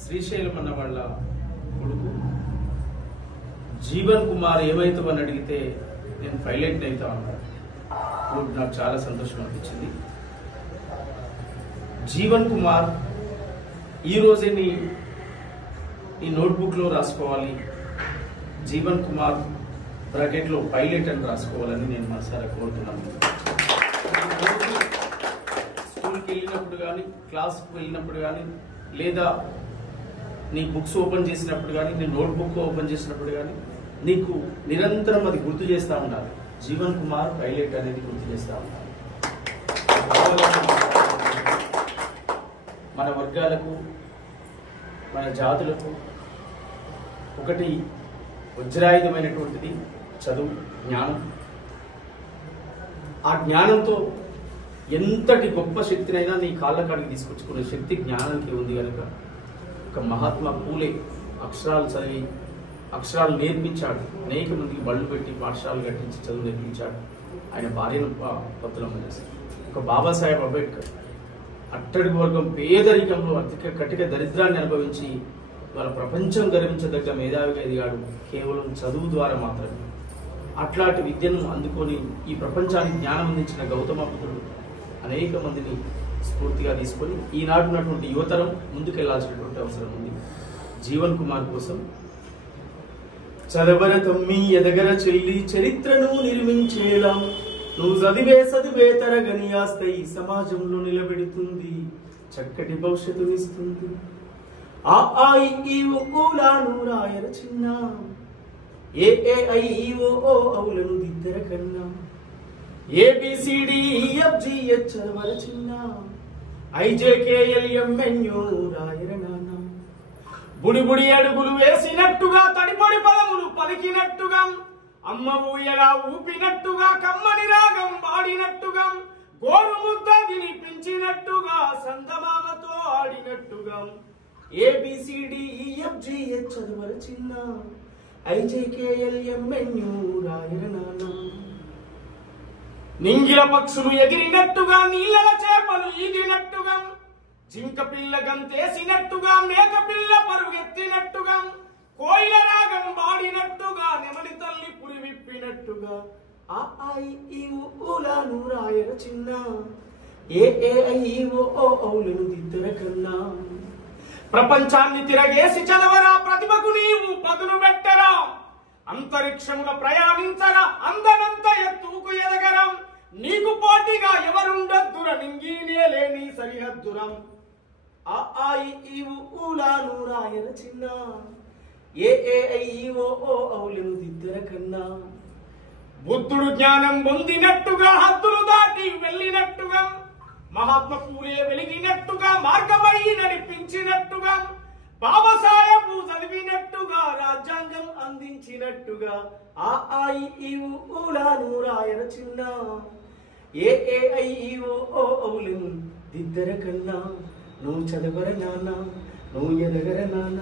శ్రీశైలం అన్న వాళ్ళ కొడుకు జీవన్ కుమార్ ఏమైతామని అడిగితే నేను పైలట్ అవుతా అన్నాడు. ఇప్పుడు నాకు చాలా సంతోషం అనిపించింది. జీవన్ కుమార్ ఈ రోజే నీ నోట్బుక్లో రాసుకోవాలి, జీవన్ కుమార్ బ్రాకెట్లో పైలట్ అని రాసుకోవాలని నేను మనసారా కోరుతున్నాను. స్కూల్కి వెళ్ళినప్పుడు కానీ, క్లాస్కి వెళ్ళినప్పుడు కానీ, లేదా నీ బుక్స్ ఓపెన్ చేసినప్పుడు కానీ, నీ నోట్బుక్ ఓపెన్ చేసినప్పుడు కానీ నీకు నిరంతరం అది గుర్తు చేస్తూ ఉండాలి. జీవన్ కుమార్ పైలట్ అనేది గుర్తు చేస్తూ ఉండాలి. మన వర్గాలకు, మన జాతులకు ఒకటి వజ్రాయుధమైనటువంటిది చదువు, జ్ఞానం. ఆ జ్ఞానంతో ఎంతటి గొప్ప శక్తినైనా నీ కాళ్ళ కాడికి తీసుకొచ్చుకునే శక్తి జ్ఞానానికి ఉంది కనుక ఒక మహాత్మా పూలే అక్షరాలు చదివి అక్షరాలు నేర్పించాడు. అనేక మందికి బళ్ళు పెట్టి పాఠశాలలు కట్టించి చదువు నేర్పించాడు. ఆయన భార్యను పత్తులమ్మ చేశాడు. ఒక బాబాసాహెబ్ అంబేద్కర్ అట్టడుగు వర్గం పేదరికంలో అధిక కటిక దరిద్రాన్ని అనుభవించి వాళ్ళ ప్రపంచం గర్వించదగ్గ మేధావిగా ఎదిగాడు కేవలం చదువు ద్వారా మాత్రమే. అట్లాంటి విద్యను అందుకొని ఈ ప్రపంచానికి జ్ఞానం అందించిన గౌతమ బుద్ధుడు అనేక మందిని స్ఫూర్తిగా తీసుకొని ఈనాడున్నటువంటి యువతరం ముందుకెళ్లాల్సినటువంటి అవసరం ఉంది. జీవన్ కుమార్ కోసం చదవర తమ్మి ఎదగర చెల్లి చరిత్రను నిర్మించేలా నువ్వు చదివే తరగని ఆస్త ఈ సమాజంలో నిలబెడుతుంది, చక్కటి భవిష్యత్తునిస్తుంది. ఆ ఐ ఈ ఊలాను రాయర చిన్న, ఏ ఐ ఓ ఔలను దిద్దర కన్నా, ABCDEFGH చదవర చిన్న, IJKLMNO రాయర నాన్న. బుడి బుడి అడుగులు వేసినట్టుగా, తడిపొడి పదములు పలికినట్టుగా, అమ్మ ఊయలా ఊపినట్టుగా, కమ్మని రాగం పాడినట్టుగా, గోరు ముద్ద వినిపించినట్టుగా, సందమామతో ఆడినట్టుగా, ABCDEFGH చదవర చిన్న, IJKLMNO రాయర నాన్న. నింగిల పక్షులు ఎగిరినట్టుగా, నీళ్ళ చేపలు ఈదినట్టుగా, జింక పిల్ల గంతేసినట్టుగా, మేక పిల్ల పరుగెత్తినట్టుగా, కోయిల రాగం పాడినట్టుగా, నెమలి తల్లి పురి విప్పినట్టుగా, ఆ ఐ ఈ ఊలాను రాయర చిన్న, ఏ ఐ ఓ ఔలను దిద్దర కన్నా. ప్రపంచాన్ని తిరగేసి చదవరా, ప్రతిభకు నీవు పదును పెట్టరా, అంతరిక్షములో ప్రయాణించరా, అందనంత ఎత్తుకు ఎదగరా, నీకు పోటీగా ఎవరుండద్దుర, నింగి నేలే నీ సరిహద్దురం. ఆ ఐ ఈ ఊలాను రాయర చిన్న, ఏ ఐ ఓ ఔలను దిద్దర కన్నా. బుద్ధుడు జ్ఞానం పొందినట్టుగా, హద్దులు దాటి వెళ్ళినట్టుగా, మహాత్మా పూలే వెలిగినట్టుగా, మార్గమై నడిపించినట్టుగా, బాబాసాహెబ్ చదివినట్టుగా, రాజ్యాంగం అందించినట్టుగా, ఆ ఐ ఈ ఊలాను రాయర చిన్న, ఏ ఐ ఓ ఔలను దిద్దర కన్నా. నువ్వు చదవర నాన్న, నువ్వు ఎదగర నాన్న.